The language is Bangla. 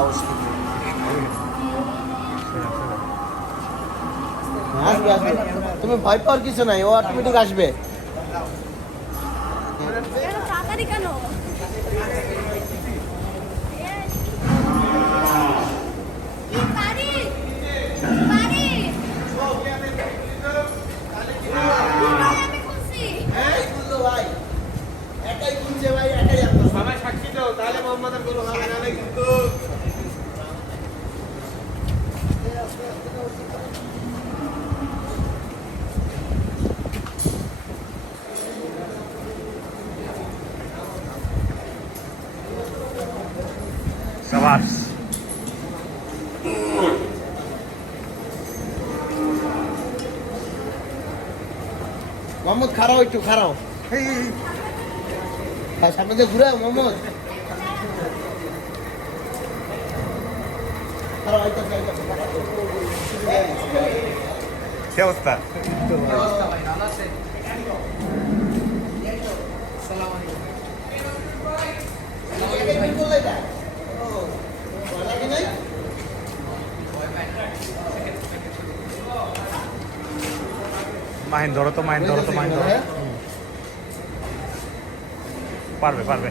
সাহস আসবে আসবে, তুমি ভয় পাওয়ার কিছু নাই, ও অটোমেটিক আসবে। তাড়াতাড়ি কেন? সাবাস। মোহাম্মদ খারাও, একটু খারাও, সামনে দিয়ে ঘুরে মোহাম্মদ খারাও। কি অবস্থা? মাহিন ধরো তো, মাহিন ধরো তো, মাহিন ধরো। পারবে পারবে।